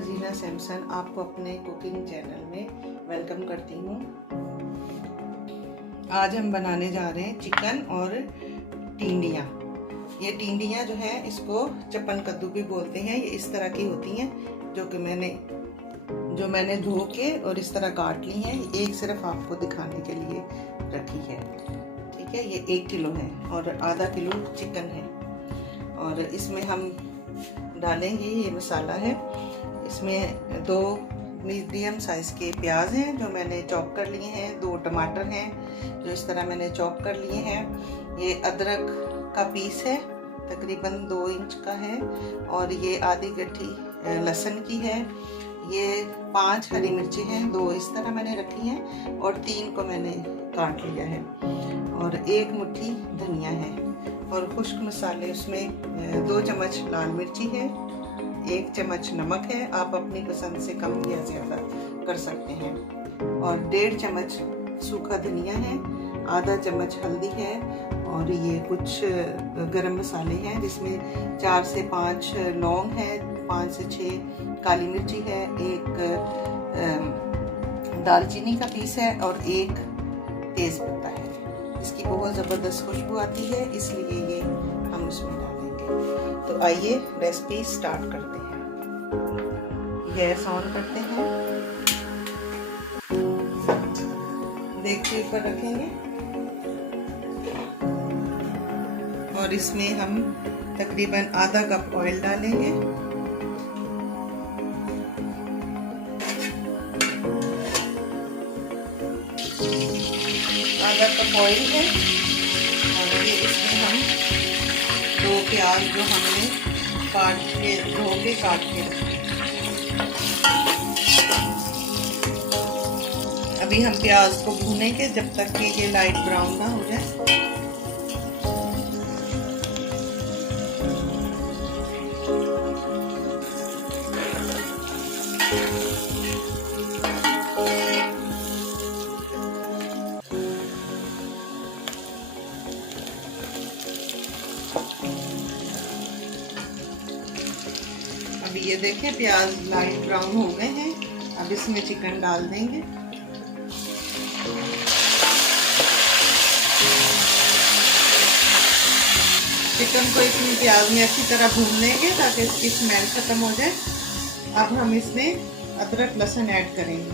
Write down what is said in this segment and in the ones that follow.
Virginia Samson आपको अपने cooking channel में वेलकम करती हूँ। आज हम बनाने जा रहे हैं चिकन और टिंडियाँ। ये टिंडियाँ जो है इसको चप्पन कद्दू भी बोलते हैं। ये इस तरह की होती हैं जो मैंने धो के और इस तरह काट ली हैं। एक सिर्फ आपको दिखाने के लिए रखी है, ठीक है। ये 1 किलो है और आधा किलो चिकन है। और इसमें हम डालेंगे, ये मसाला है। इसमें 2 मीडियम साइज़ के प्याज हैं जो मैंने चॉप कर लिए हैं। 2 टमाटर हैं जो इस तरह मैंने चॉप कर लिए हैं। ये अदरक का पीस है, तकरीबन 2 इंच का है। और ये आधी गड्ढी लहसुन की है। ये 5 हरी मिर्ची हैं, 2 इस तरह मैंने रखी हैं और 3 को मैंने काट लिया है। और 1 मुट्ठी धनिया है। और खुश्क मसाले उसमें 2 चम्मच लाल मिर्ची है, 1 चम्मच नमक है। आप अपनी पसंद से कम या ज़्यादा कर सकते हैं। और 1.5 चम्मच सूखा धनिया है, आधा चम्मच हल्दी है। और ये कुछ गरम मसाले हैं जिसमें 4 से 5 लौंग है, 5 से 6 काली मिर्ची है, 1 दालचीनी का पीस है और 1 तेज़पत्ता है। इसकी बहुत ज़बरदस्त खुशबू आती है, इसलिए ये हम उसमें डालेंगे। तो आइए रेसिपी स्टार्ट करते हैं। गैस ऑन करते हैं, देग के ऊपर रखेंगे और इसमें हम तकरीबन आधा कप ऑयल डालेंगे। आधा कप ऑयल है। और ये इसमें हम 2 प्याज जो हमने धो के काट के रखे। अभी हम प्याज को भूनेंगे जब तक कि ये लाइट ब्राउन ना हो जाए। अभी ये देखें प्याज लाइट ब्राउन हो गए हैं। अब इसमें चिकन डाल देंगे। चिकन को इसमें प्याज में अच्छी तरह भून लेंगे ताकि इसकी स्मेल खत्म हो जाए। अब हम इसमें अदरक लहसुन ऐड करेंगे।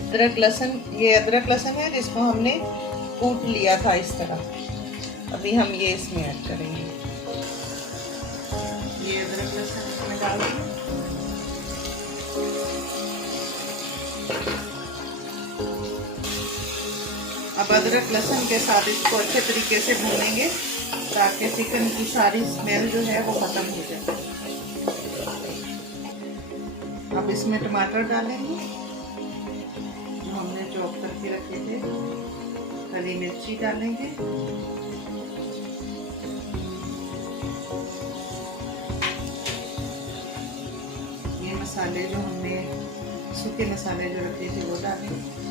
ये अदरक लहसुन है जिसको हमने कूट लिया था इस तरह। अभी हम ये इसमें ऐड करेंगे। ये अदरक लहसुन इसमें डाल देंगे। अब अदरक लहसुन के साथ इसको अच्छे तरीके से भूनेंगे ताकि चिकन की सारी स्मेल जो है वो ख़त्म हो जाए। अब इसमें टमाटर डालेंगे जो हमने चॉप करके रखे थे। हरी मिर्ची डालेंगे। ये मसाले जो हमने सूखे मसाले जो रखे थे वो डालेंगे।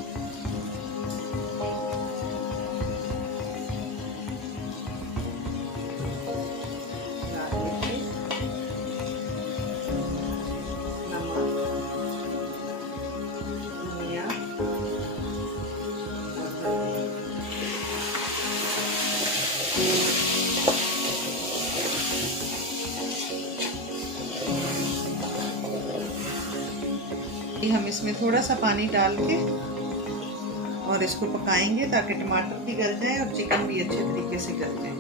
हम इसमें थोड़ा सा पानी डाल के और इसको पकाएंगे ताकि टमाटर भी गल जाए और चिकन भी अच्छे तरीके से गल जाए।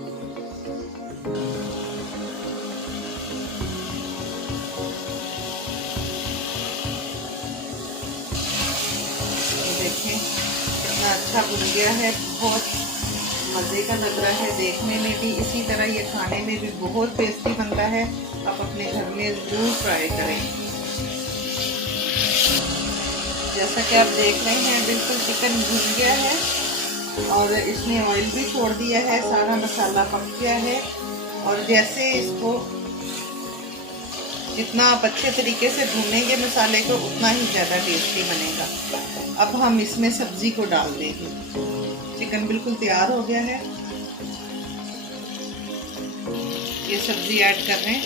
तो देखें कितना अच्छा भुन गया है, बहुत मज़े का लग रहा है देखने में भी। इसी तरह ये खाने में भी बहुत टेस्टी बनता है। आप अपने घर में ज़रूर ट्राई करें। जैसा कि आप देख रहे हैं बिल्कुल चिकन भुन गया है और इसने ऑयल भी छोड़ दिया है, सारा मसाला पक गया है। और जैसे इसको जितना आप अच्छे तरीके से भूनेंगे मसाले को उतना ही ज़्यादा टेस्टी बनेगा। अब हम इसमें सब्ज़ी को डाल देंगे। चिकन बिल्कुल तैयार हो गया है। ये सब्ज़ी ऐड कर रहे हैं।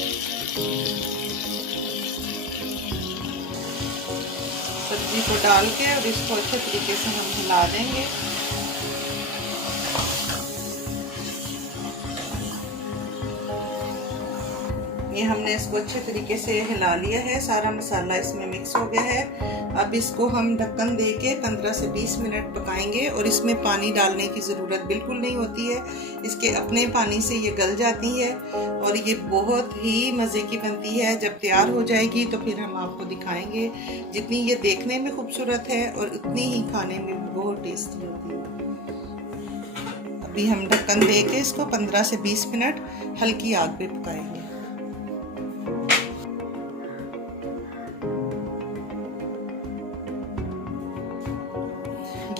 सब्जी को डाल के और इसको अच्छे तरीके से हम हिला देंगे। ये हमने इसको अच्छे तरीके से हिला लिया है, सारा मसाला इसमें मिक्स हो गया है। अब इसको हम ढक्कन दे के 15 से 20 मिनट पकाएंगे और इसमें पानी डालने की ज़रूरत बिल्कुल नहीं होती है, इसके अपने पानी से ये गल जाती है और ये बहुत ही मज़े की बनती है। जब तैयार हो जाएगी तो फिर हम आपको दिखाएंगे। जितनी ये देखने में खूबसूरत है और उतनी ही खाने में भी बहुत टेस्टी होती है। अभी हम ढक्कन दे के इसको 15 से 20 मिनट हल्की आग पे पकाएंगे।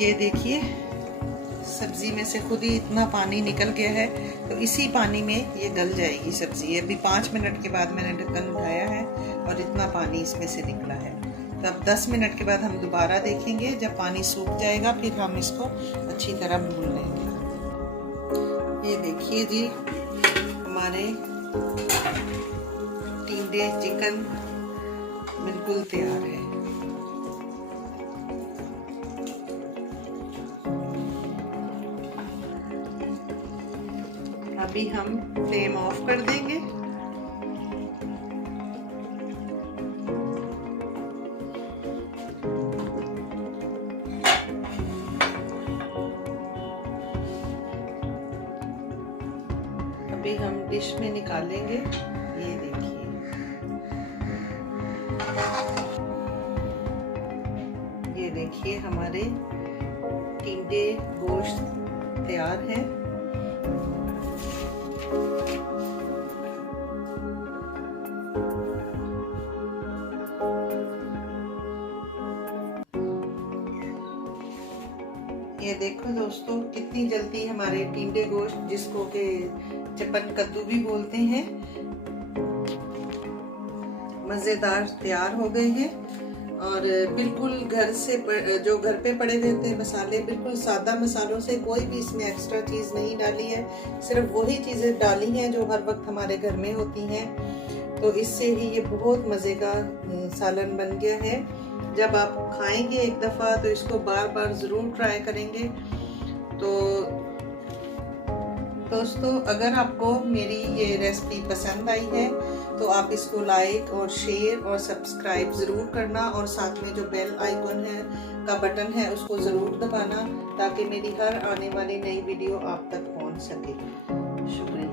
ये देखिए सब्जी में से खुद ही इतना पानी निकल गया है, तो इसी पानी में ये गल जाएगी सब्जी। अभी 5 मिनट के बाद मैंने ढक्कन उठाया है और इतना पानी इसमें से निकला है। तब 10 मिनट के बाद हम दोबारा देखेंगे। जब पानी सूख जाएगा फिर हम इसको अच्छी तरह भून लेंगे। ये देखिए जी, हमारे टिंडे चिकन बिल्कुल तैयार है। अभी हम फ्लेम ऑफ कर देंगे। अभी हम डिश में निकालेंगे। ये देखिए, ये देखिए हमारे टिंडे गोश्त तैयार है। ये देखो दोस्तों, कितनी जल्दी हमारे टिंडे गोश्त, जिसको के चपन कद्दू भी बोलते हैं, मज़ेदार तैयार हो गए हैं। और बिल्कुल घर से जो घर पे पड़े रहते हैं मसाले, बिल्कुल सादा मसालों से, कोई भी इसमें एक्स्ट्रा चीज़ नहीं डाली है, सिर्फ वही चीज़ें डाली हैं जो हर वक्त हमारे घर में होती हैं। तो इससे ही ये बहुत मज़े का सालन बन गया है। जब आप खाएंगे एक दफ़ा तो इसको बार बार ज़रूर ट्राई करेंगे। तो दोस्तों, अगर आपको मेरी ये रेसिपी पसंद आई है तो आप इसको लाइक और शेयर और सब्सक्राइब ज़रूर करना, और साथ में जो बेल आइकन है का बटन है उसको ज़रूर दबाना, ताकि मेरी हर आने वाली नई वीडियो आप तक पहुंच सके। शुक्रिया।